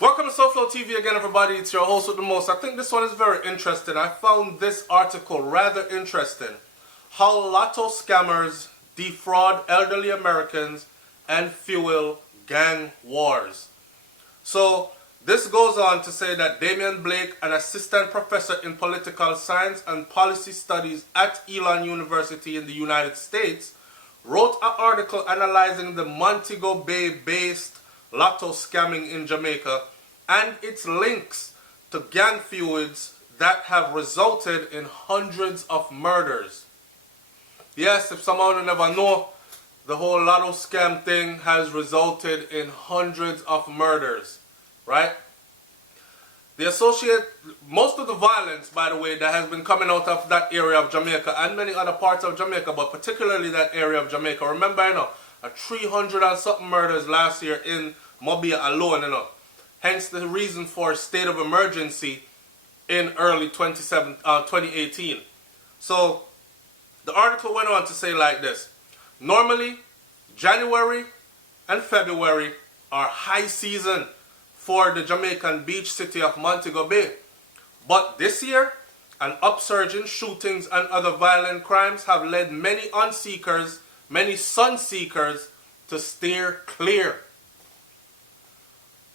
Welcome to SouFLoTV again, everybody. It's your host with the most. I think this one is very interesting. I found this article rather interesting. How Lotto scammers defraud elderly Americans and fuel gang wars. So this goes on to say that Damian Blake, an assistant professor in political science and policy studies at Elon University in the United States, wrote an article analyzing the Montego Bay-based Lotto scamming in Jamaica and its links to gang feuds that have resulted in hundreds of murders. Yes, if someone never know, the whole Lotto scam thing has resulted in hundreds of murders, right? Most of the violence, by the way, that has been coming out of that area of Jamaica and many other parts of Jamaica, but particularly that area of Jamaica. Remember, a 300 and something murders last year in Mobile alone, Hence the reason for state of emergency in early 2018. So the article went on to say like this. Normally, January and February are high season for the Jamaican beach city of Montego Bay. But this year, an upsurge in shootings and other violent crimes have led many sun seekers to steer clear.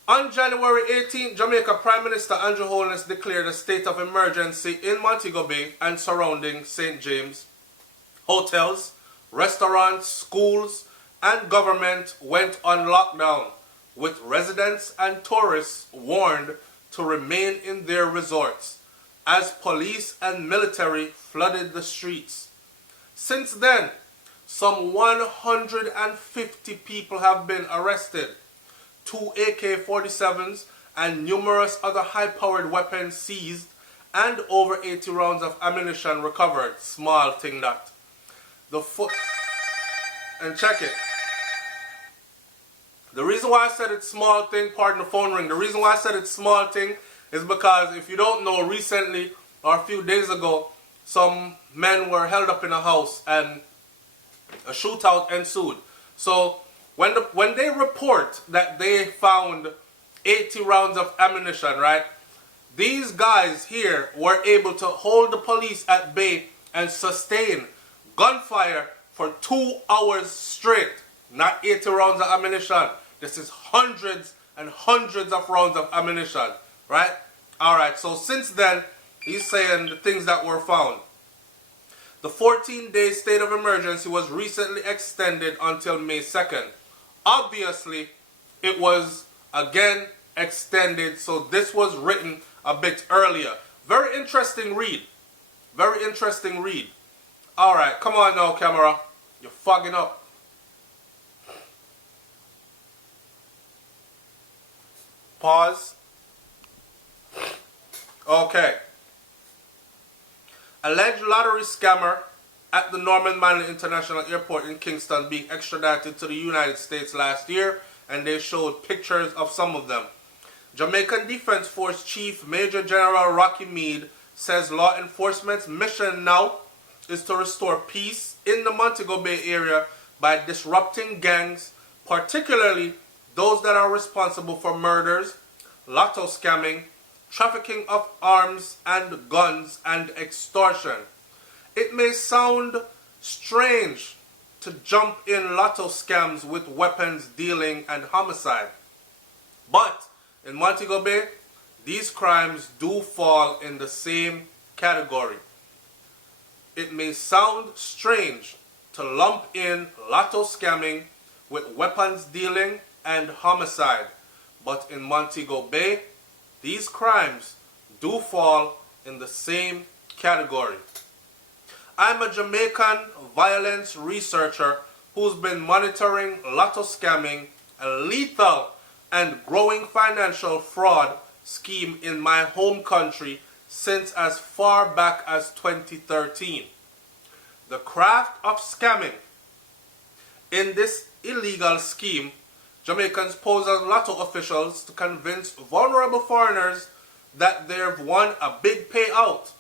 On January 18th, Jamaica Prime Minister Andrew Holness declared a state of emergency in Montego Bay and surrounding St. James. Hotels, restaurants, schools, and government went on lockdown, with residents and tourists warned to remain in their resorts as police and military flooded the streets. Since then, some 150 people have been arrested, 2 AK-47s and numerous other high-powered weapons seized, and over 80 rounds of ammunition recovered. Small thing that. And check it. The reason why I said it's small thing, pardon the phone ring, the reason why I said it's small thing is because if you don't know, recently or a few days ago, some men were held up in a house and a shootout ensued. So when they report that they found 80 rounds of ammunition, right, these guys here were able to hold the police at bay and sustain gunfire for 2 hours straight. Not 80 rounds of ammunition. This is hundreds and hundreds of rounds of ammunition, right? Alright, so since then, he's saying the things that were found. The 14-day state of emergency was recently extended until May 2nd. Obviously, it was again extended, so this was written a bit earlier. Very interesting read. Very interesting read. Alright, come on now, camera. You're fogging up. Pause. Okay. Alleged lottery scammer at the Norman Manley International Airport in Kingston being extradited to the United States last year, and they showed pictures of some of them. Jamaican Defense Force Chief Major General Rocky Meade says law enforcement's mission now is to restore peace in the Montego Bay area by disrupting gangs, particularly those that are responsible for murders, lotto scamming, trafficking of arms and guns, and extortion. It may sound strange to jump in lotto scams with weapons dealing and homicide, but in Montego Bay, these crimes do fall in the same category. It may sound strange to lump in lotto scamming with weapons dealing and homicide, but in Montego Bay, these crimes do fall in the same category. I'm a Jamaican violence researcher who's been monitoring lotto scamming, a lethal and growing financial fraud scheme in my home country since as far back as 2013. The craft of scamming. In this illegal scheme, Jamaicans pose as lotto officials to convince vulnerable foreigners that they've won a big payout.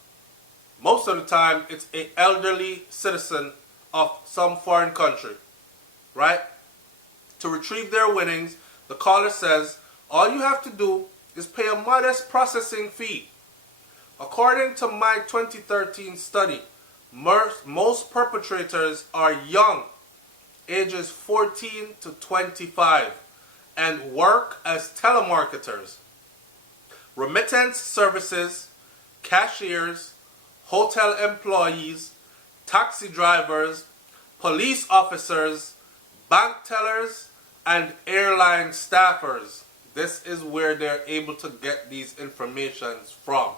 Most of the time, it's an elderly citizen of some foreign country, right? To retrieve their winnings, the caller says All you have to do is pay a modest processing fee. According to my 2013 study, most perpetrators are young, ages 14 to 25, and work as telemarketers, remittance services, cashiers, hotel employees, taxi drivers, police officers, bank tellers, and airline staffers. This is where they're able to get these informations from.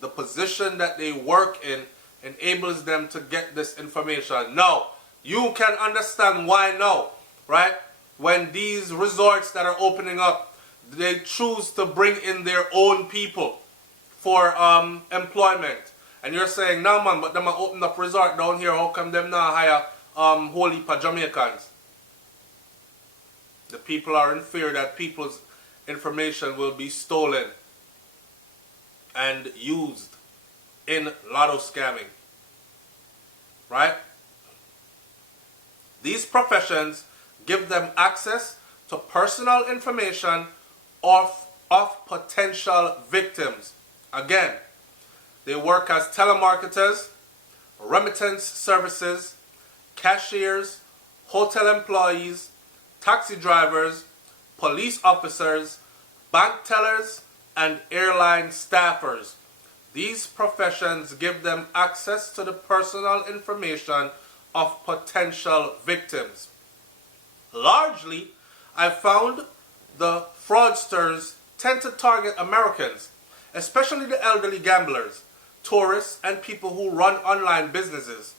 The position that they work in enables them to get this information. Now, you can understand why now, right? When these resorts that are opening up, they choose to bring in their own people for employment. And you're saying, nah man, but them are open up resort down here, how come them not hire whole heap of Jamaicans? The people are in fear that people's information will be stolen and used in lotto scamming. Right? These professions give them access to personal information of potential victims. Again, they work as telemarketers, remittance services, cashiers, hotel employees, taxi drivers, police officers, bank tellers, and airline staffers. These professions give them access to the personal information of potential victims. Largely, I found the fraudsters tend to target Americans, especially the elderly gamblers, tourists, and people who run online businesses.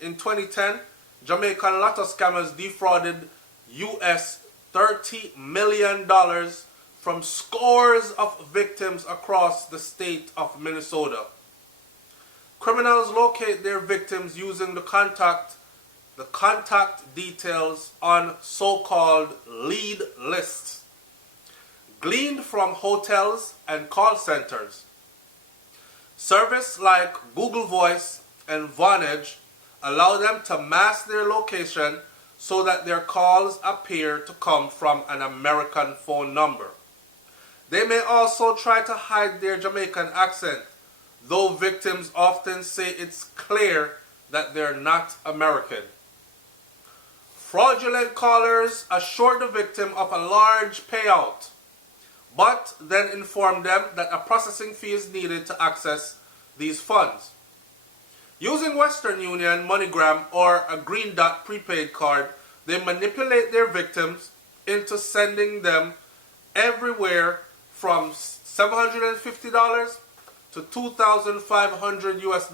In 2010, Jamaican Lotto scammers defrauded US $30 million from scores of victims across the state of Minnesota. Criminals locate their victims using the contact details on so-called lead lists, gleaned from hotels and call centers. Service like Google Voice and Vonage allow them to mask their location so that their calls appear to come from an American phone number. They may also try to hide their Jamaican accent, though victims often say it's clear that they're not American. Fraudulent callers assure the victim of a large payout, but then inform them that a processing fee is needed to access these funds. Using Western Union, MoneyGram, or a Green Dot prepaid card, they manipulate their victims into sending them everywhere from $750 to $2,500 US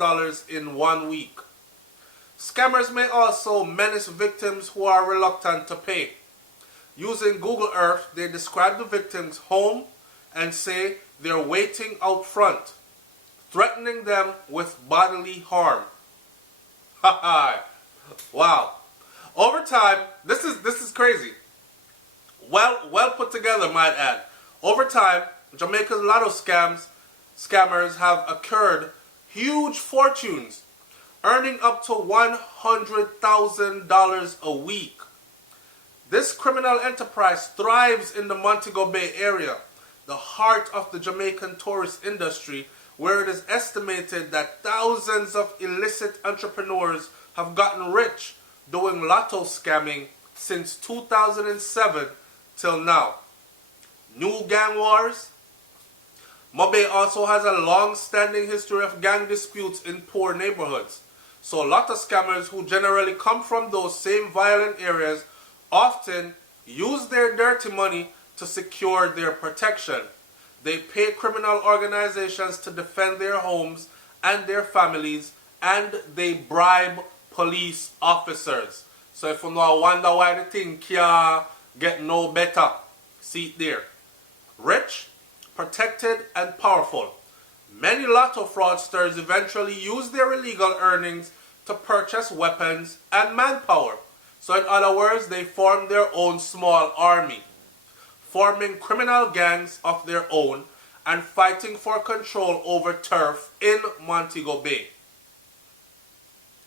in 1 week. Scammers may also menace victims who are reluctant to pay. Using Google Earth, they describe the victim's home and say they're waiting out front, threatening them with bodily harm. Wow. Over time, this is crazy. Well put together, might add. Over time, Jamaica's lotto scammers have accrued huge fortunes, earning up to $100,000 a week. This criminal enterprise thrives in the Montego Bay area, the heart of the Jamaican tourist industry, where it is estimated that thousands of illicit entrepreneurs have gotten rich doing lotto scamming since 2007 till now. New gang wars? Mobe also has a long-standing history of gang disputes in poor neighborhoods. So lotto scammers who generally come from those same violent areas often use their dirty money to secure their protection. They pay criminal organizations to defend their homes and their families, and they bribe police officers. So if you know wonder why the thing can't get no better, see it there. Rich, protected, and powerful. Many lotto fraudsters eventually use their illegal earnings to purchase weapons and manpower. So in other words, they form their own small army, forming criminal gangs of their own and fighting for control over turf in Montego Bay.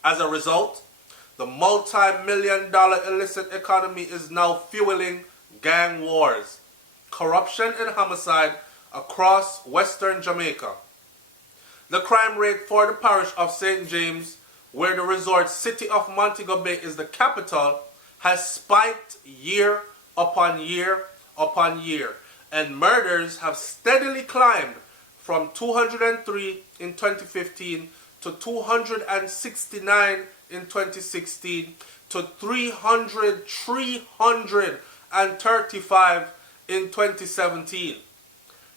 As a result, the multi-million-dollar illicit economy is now fueling gang wars, corruption and homicide across western Jamaica. The crime rate for the parish of St. James, where the resort city of Montego Bay is the capital, has spiked year upon year upon year, and murders have steadily climbed from 203 in 2015 to 269 in 2016 to 335 in 2017.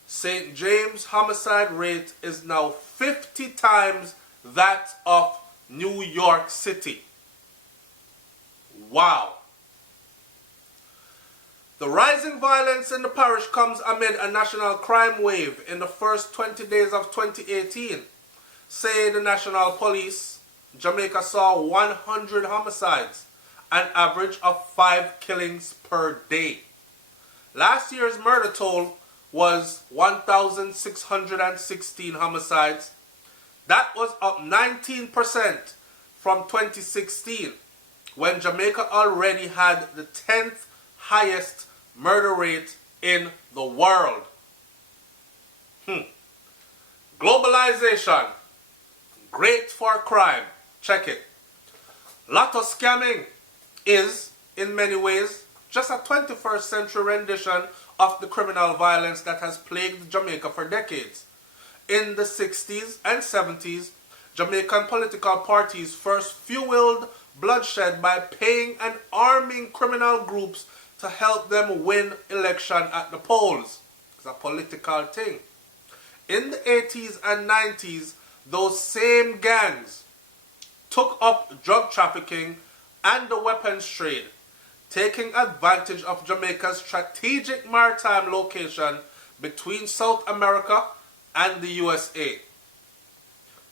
St. James' homicide rate is now 50 times that of New York City. Wow. The rising violence in the parish comes amid a national crime wave in the first 20 days of 2018. Say the National Police, Jamaica saw 100 homicides, an average of 5 killings per day. Last year's murder toll was 1,616 homicides. That was up 19% from 2016, when Jamaica already had the 10th highest murder rate in the world. Globalization, great for crime. Check it. Lotto scamming is, in many ways, just a 21st century rendition of the criminal violence that has plagued Jamaica for decades. In the 60s and 70s, Jamaican political parties first fueled bloodshed by paying and arming criminal groups to help them win election at the polls. It's a political thing. In the 80s and 90s, those same gangs took up drug trafficking and the weapons trade, taking advantage of Jamaica's strategic maritime location between South America and the USA.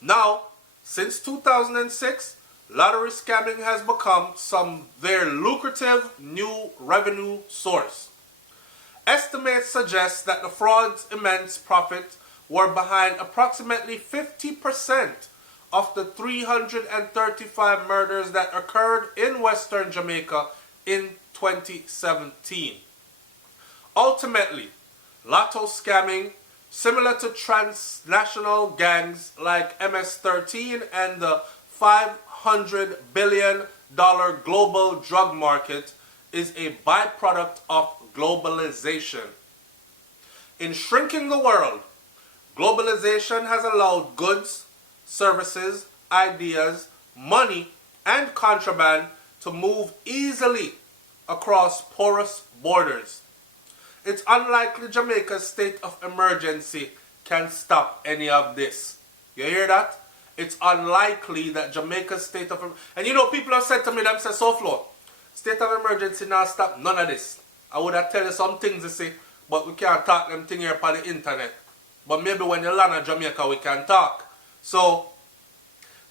Now, since 2006, lottery scamming has become some very lucrative new revenue source. Estimates suggest that the fraud's immense profit were behind approximately 50% of the 335 murders that occurred in Western Jamaica in 2017. Ultimately, lotto scamming, similar to transnational gangs like MS-13 and the $500 billion global drug market, is a byproduct of globalization. In shrinking the world, globalization has allowed goods, services, ideas, money, and contraband to move easily across porous borders. It's unlikely Jamaica's state of emergency can stop any of this. You hear that? It's unlikely that Jamaica's state of... And you know, people have said to me, them say, SouFLo, state of emergency now stop none of this. I would have tell you some things to say, but we can't talk them things here on the internet. But maybe when you land in Jamaica, we can talk. So,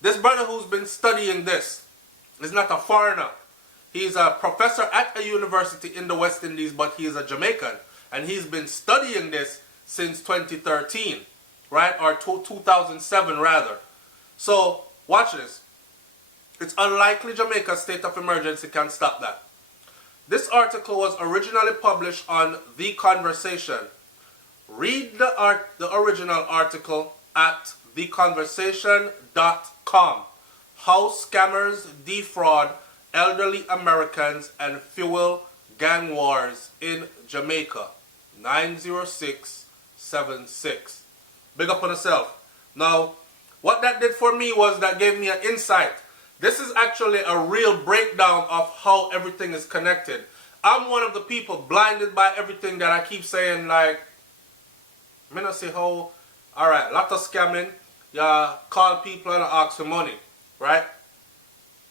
this brother who's been studying this is not a foreigner. He's a professor at a university in the West Indies, but he is a Jamaican. And he's been studying this since 2013, right? Or 2007 rather. So, watch this. It's unlikely Jamaica's state of emergency can stop that. This article was originally published on The Conversation. Read the original article at theconversation.com. How scammers defraud elderly Americans and fuel gang wars in Jamaica. 90676. Big up on yourself. Now, what that did for me was that gave me an insight. This is actually a real breakdown of how everything is connected. I'm one of the people blinded by everything that I keep saying, like, I not say how, alright, lot of scamming, you call people and ask for money, right?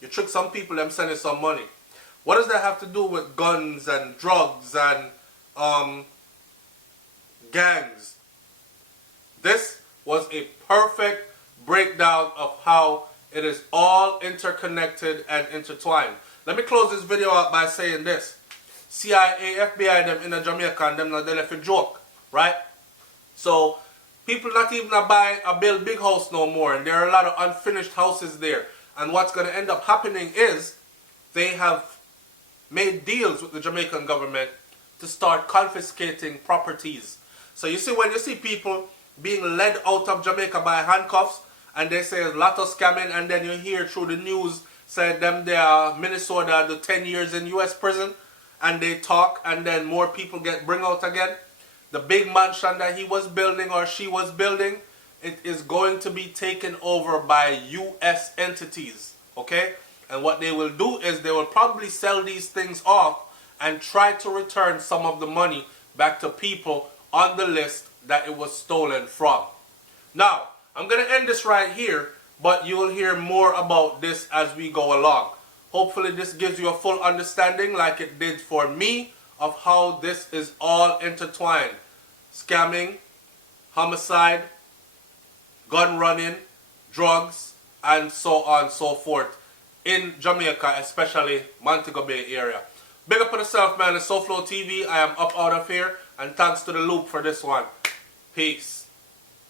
You trick some people, them send you some money. What does that have to do with guns and drugs and gangs? This was a perfect breakdown of how it is all interconnected and intertwined. Let me close this video out by saying this. CIA, FBI, them in the Jamaican, them not there for joke, right? So, people not even buy a build big house no more, and there are a lot of unfinished houses there. And what's going to end up happening is they have made deals with the Jamaican government to start confiscating properties. So you see, when you see people being led out of Jamaica by handcuffs, and they say Lotto scamming, and then you hear through the news say them they are Minnesota do 10 years in US prison, and they talk, and then more people get bring out again. The big mansion that he was building or she was building, it is going to be taken over by US entities, okay? And what they will do is they will probably sell these things off and try to return some of the money back to people on the list that it was stolen from. Now, I'm going to end this right here, but you will hear more about this as we go along. Hopefully this gives you a full understanding, like it did for me, of how this is all intertwined. Scamming, homicide, gun running, drugs, and so on and so forth in Jamaica, especially Montego Bay area. Big up on yourself, man. It's SouFLoTV. I am up out of here, and thanks to the loop for this one. Peace.